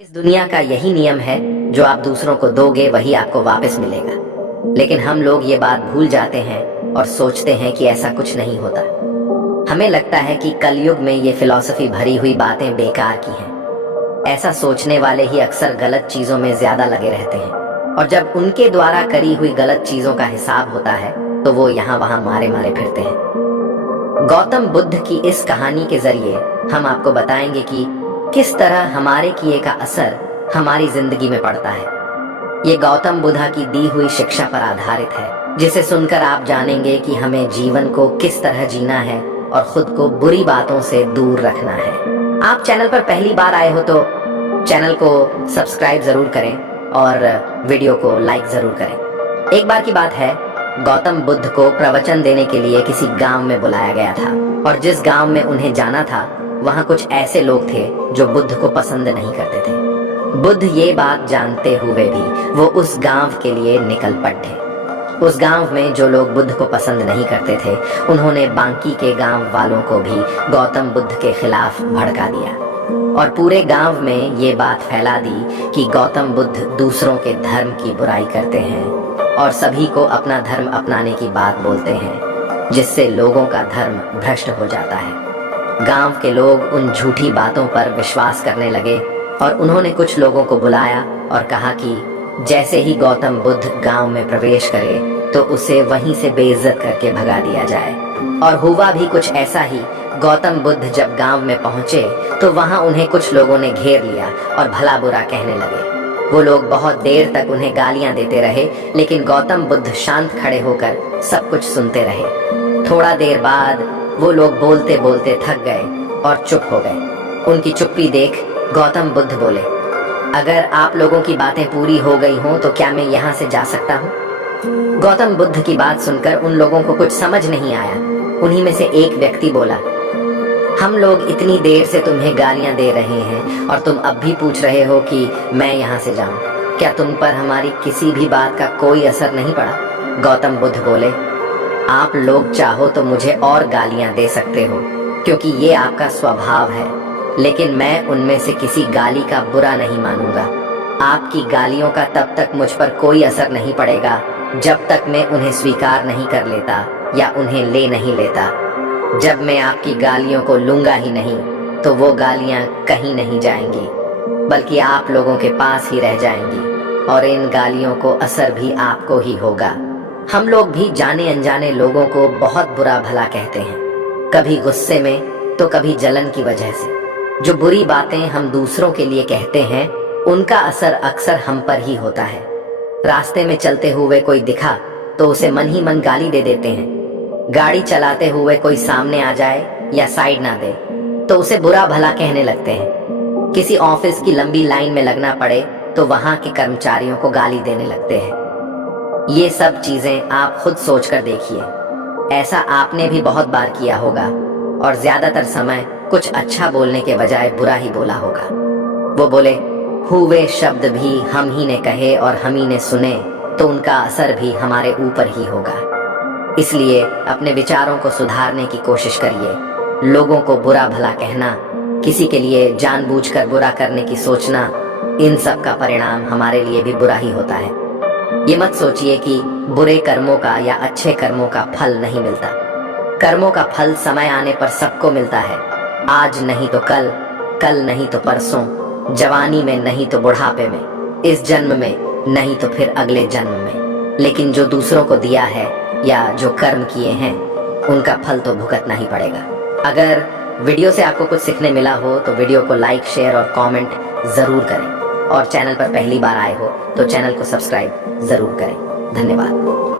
इस दुनिया का यही नियम है, जो आप दूसरों को दोगे वही आपको वापस मिलेगा। लेकिन हम लोग ये बात भूल जाते हैं और सोचते हैं कि ऐसा कुछ नहीं होता। हमें लगता है कि कलयुग में ये फिलॉसफी भरी हुई बातें बेकार की हैं। ऐसा सोचने वाले ही अक्सर गलत चीजों में ज्यादा लगे रहते हैं, और जब उनके द्वारा करी हुई गलत चीजों का हिसाब होता है तो वो यहाँ वहां मारे मारे फिरते हैं। गौतम बुद्ध की इस कहानी के जरिए हम आपको बताएंगे कि किस तरह हमारे किए का असर हमारी जिंदगी में पड़ता है। ये गौतम बुद्ध की दी हुई शिक्षा पर आधारित है, जिसे सुनकर आप जानेंगे कि हमें जीवन को किस तरह जीना है और खुद को बुरी बातों से दूर रखना है। आप चैनल पर पहली बार आए हो तो चैनल को सब्सक्राइब जरूर करें और वीडियो को लाइक जरूर करें। एक बार की बात है, गौतम बुद्ध को प्रवचन देने के लिए किसी गांव में बुलाया गया था, और जिस गांव में उन्हें जाना था वहां कुछ ऐसे लोग थे जो बुद्ध को पसंद नहीं करते थे। बुद्ध ये बात जानते हुए भी वो उस गांव के लिए निकल पड़े। उस गांव में जो लोग बुद्ध को पसंद नहीं करते थे, उन्होंने बांकी के गांव वालों को भी गौतम बुद्ध के खिलाफ भड़का दिया और पूरे गांव में ये बात फैला दी कि गौतम बुद्ध दूसरों के धर्म की बुराई करते हैं और सभी को अपना धर्म अपनाने की बात बोलते हैं, जिससे लोगों का धर्म भ्रष्ट हो जाता है। गांव के लोग उन झूठी बातों पर विश्वास करने लगे और उन्होंने कुछ लोगों को बुलाया और कहा कि जैसे ही गौतम बुद्ध गांव में प्रवेश करे तो उसे वहीं से बेइज्जत करके भगा दिया जाए। और हुआ भी कुछ ऐसा ही। गौतम बुद्ध जब गांव में पहुंचे तो वहां उन्हें कुछ लोगों ने घेर लिया और भला बुरा कहने लगे। वो लोग बहुत देर तक उन्हें गालियां देते रहे, लेकिन गौतम बुद्ध शांत खड़े होकर सब कुछ सुनते रहे। थोड़ा देर बाद वो लोग बोलते बोलते थक गए और चुप हो गए। उनकी चुप्पी देख गौतम बुद्ध बोले, अगर आप लोगों की बातें पूरी हो गई हों तो क्या मैं यहाँ से जा सकता हूँ? गौतम बुद्ध की बात सुनकर उन लोगों को कुछ समझ नहीं आया। उन्हीं में से एक व्यक्ति बोला, हम लोग इतनी देर से तुम्हें गालियां दे रहे हैं और तुम अब भी पूछ रहे हो कि मैं यहाँ से जाऊं। क्या तुम पर हमारी किसी भी बात का कोई असर नहीं पड़ा? गौतम बुद्ध बोले, आप लोग चाहो तो मुझे और गालियां दे सकते हो, क्योंकि ये आपका स्वभाव है, लेकिन मैं उनमें से किसी गाली का बुरा नहीं मानूंगा। आपकी गालियों का तब तक मुझ पर कोई असर नहीं पड़ेगा जब तक मैं उन्हें स्वीकार नहीं कर लेता या उन्हें ले नहीं लेता। जब मैं आपकी गालियों को लूंगा ही नहीं तो वो गालियां कहीं नहीं जाएंगी, बल्कि आप लोगों के पास ही रह जाएंगी, और इन गालियों को असर भी आपको ही होगा। हम लोग भी जाने अनजाने लोगों को बहुत बुरा भला कहते हैं, कभी गुस्से में तो कभी जलन की वजह से। जो बुरी बातें हम दूसरों के लिए कहते हैं उनका असर अक्सर हम पर ही होता है। रास्ते में चलते हुए कोई दिखा तो उसे मन ही मन गाली दे देते हैं। गाड़ी चलाते हुए कोई सामने आ जाए या साइड ना दे तो उसे बुरा भला कहने लगते हैं। किसी ऑफिस की लंबी लाइन में लगना पड़े तो वहां के कर्मचारियों को गाली देने लगते हैं। ये सब चीजें आप खुद सोच कर देखिए। ऐसा आपने भी बहुत बार किया होगा, और ज्यादातर समय कुछ अच्छा बोलने के बजाय बुरा ही बोला होगा। वो बोले, हुए शब्द भी हम ही ने कहे और हम ही ने सुने, तो उनका असर भी हमारे ऊपर ही होगा। इसलिए अपने विचारों को सुधारने की कोशिश करिए। लोगों को बुरा भला कहना, किसी के लिए जानबूझकर बुरा करने की सोचना, इन सब का परिणाम हमारे लिए भी बुरा ही होता है। ये मत सोचिए कि बुरे कर्मों का या अच्छे कर्मों का फल नहीं मिलता। कर्मों का फल समय आने पर सबको मिलता है। आज नहीं तो कल, कल नहीं तो परसों, जवानी में नहीं तो बुढ़ापे में, इस जन्म में नहीं तो फिर अगले जन्म में। लेकिन जो दूसरों को दिया है या जो कर्म किए हैं उनका फल तो भुगतना ही पड़ेगा। अगर वीडियो से आपको कुछ सीखने मिला हो तो वीडियो को लाइक, शेयर और कमेंट जरूर करें, और चैनल पर पहली बार आए हो तो चैनल को सब्सक्राइब जरूर करें। धन्यवाद।